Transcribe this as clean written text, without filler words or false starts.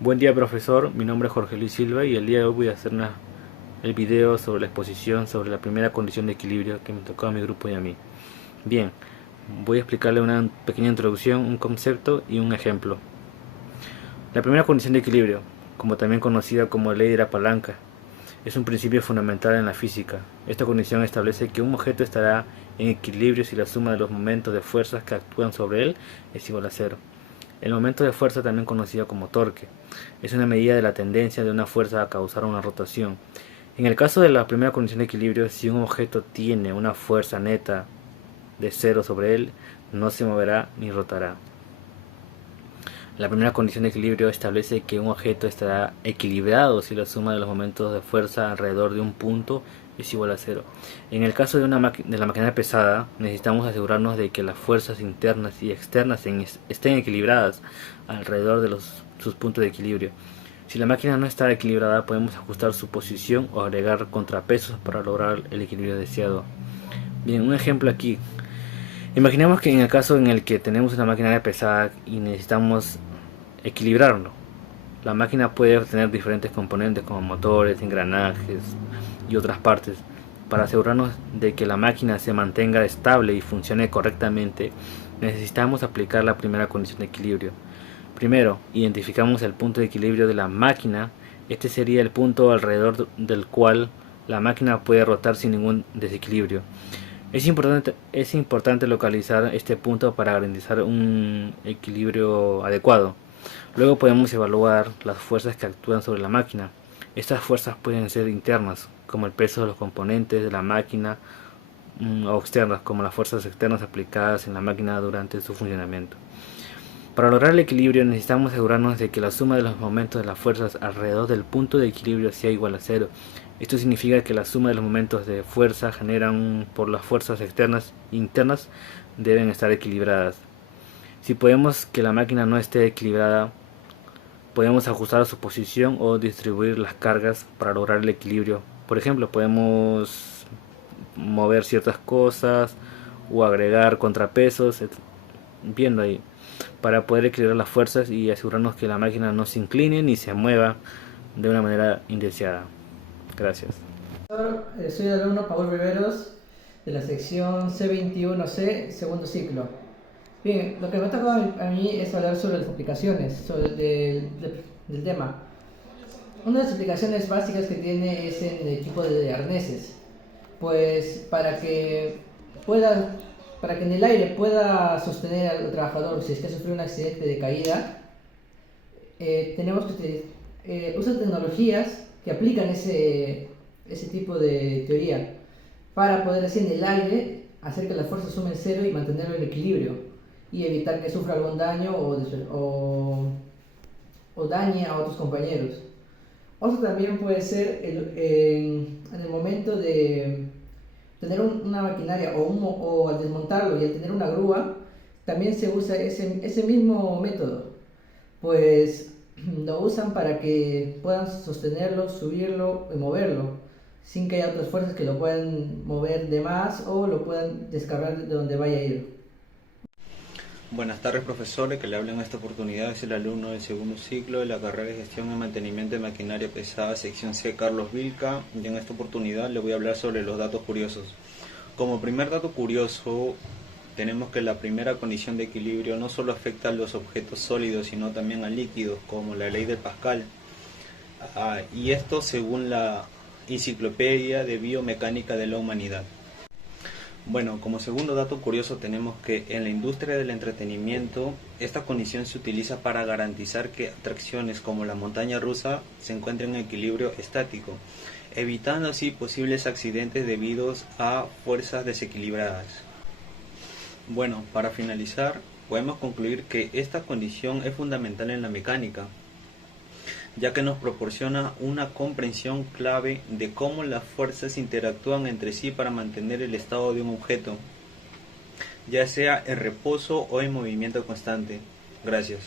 Buen día, profesor, mi nombre es Jorge Luis Silva y el día de hoy voy a hacer el video sobre la exposición sobre la primera condición de equilibrio que me tocó a mi grupo y a mí. Bien, voy a explicarle una pequeña introducción, un concepto y un ejemplo. La primera condición de equilibrio, como también conocida como ley de la palanca, es un principio fundamental en la física. Esta condición establece que un objeto estará en equilibrio si la suma de los momentos de fuerzas que actúan sobre él es igual a cero. El momento de fuerza, también conocido como torque, es una medida de la tendencia de una fuerza a causar una rotación. En el caso de la primera condición de equilibrio, si un objeto tiene una fuerza neta de cero sobre él, no se moverá ni rotará. La primera condición de equilibrio establece que un objeto estará equilibrado si la suma de los momentos de fuerza alrededor de un punto es igual a cero. En el caso de la maquinaria pesada, necesitamos asegurarnos de que las fuerzas internas y externas estén equilibradas alrededor de sus puntos de equilibrio. Si la máquina no está equilibrada, podemos ajustar su posición o agregar contrapesos para lograr el equilibrio deseado. Bien, un ejemplo aquí. Imaginemos que en el caso en el que tenemos una maquinaria pesada y necesitamos equilibrarlo, la máquina puede tener diferentes componentes como motores, engranajes y otras partes. Para asegurarnos de que la máquina se mantenga estable y funcione correctamente, necesitamos aplicar la primera condición de equilibrio. Primero, identificamos el punto de equilibrio de la máquina. Este sería el punto alrededor del cual la máquina puede rotar sin ningún desequilibrio. Es importante localizar este punto para garantizar un equilibrio adecuado. Luego podemos evaluar las fuerzas que actúan sobre la máquina. Estas fuerzas pueden ser internas, como el peso de los componentes de la máquina, o externas, como las fuerzas externas aplicadas en la máquina durante su funcionamiento. Para lograr el equilibrio necesitamos asegurarnos de que la suma de los momentos de las fuerzas alrededor del punto de equilibrio sea igual a cero. Esto significa que la suma de los momentos de fuerza generados por las fuerzas externas e internas deben estar equilibradas. Si podemos que la máquina no esté equilibrada, podemos ajustar su posición o distribuir las cargas para lograr el equilibrio. Por ejemplo, podemos mover ciertas cosas o agregar contrapesos, viendo ahí, para poder equilibrar las fuerzas y asegurarnos que la máquina no se incline ni se mueva de una manera indeseada. Gracias. Soy el alumno Paul Riveros de la sección C21C, segundo ciclo. Bien, lo que me toca a mí es hablar sobre las aplicaciones del tema. Una de las aplicaciones básicas que tiene es en el equipo de arneses. Pues para que en el aire pueda sostener al trabajador si es que ha sufrido un accidente de caída, tenemos que usar tecnologías que aplican ese tipo de teoría para poder así en el aire hacer que la fuerza sume en cero y mantenerlo en equilibrio y evitar que sufra algún daño o dañe a otros compañeros. Otro también puede ser en el momento de tener una maquinaria o al desmontarlo y al tener una grúa, también se usa ese mismo método. Pues lo usan para que puedan sostenerlo, subirlo y moverlo, sin que haya otras fuerzas que lo puedan mover de más o lo puedan descargar de donde vaya a ir. Buenas tardes, profesores, que le hablo en esta oportunidad es el alumno del segundo ciclo de la carrera de Gestión y Mantenimiento de Maquinaria Pesada, sección C, Carlos Vilca, y en esta oportunidad le voy a hablar sobre los datos curiosos. Como primer dato curioso, tenemos que la primera condición de equilibrio no solo afecta a los objetos sólidos, sino también a líquidos, como la ley de Pascal. Y esto según la Enciclopedia de Biomecánica de la Humanidad. Bueno, como segundo dato curioso tenemos que en la industria del entretenimiento esta condición se utiliza para garantizar que atracciones como la montaña rusa se encuentren en equilibrio estático, evitando así posibles accidentes debidos a fuerzas desequilibradas. Bueno, para finalizar, podemos concluir que esta condición es fundamental en la mecánica, ya que nos proporciona una comprensión clave de cómo las fuerzas interactúan entre sí para mantener el estado de un objeto, ya sea en reposo o en movimiento constante. Gracias.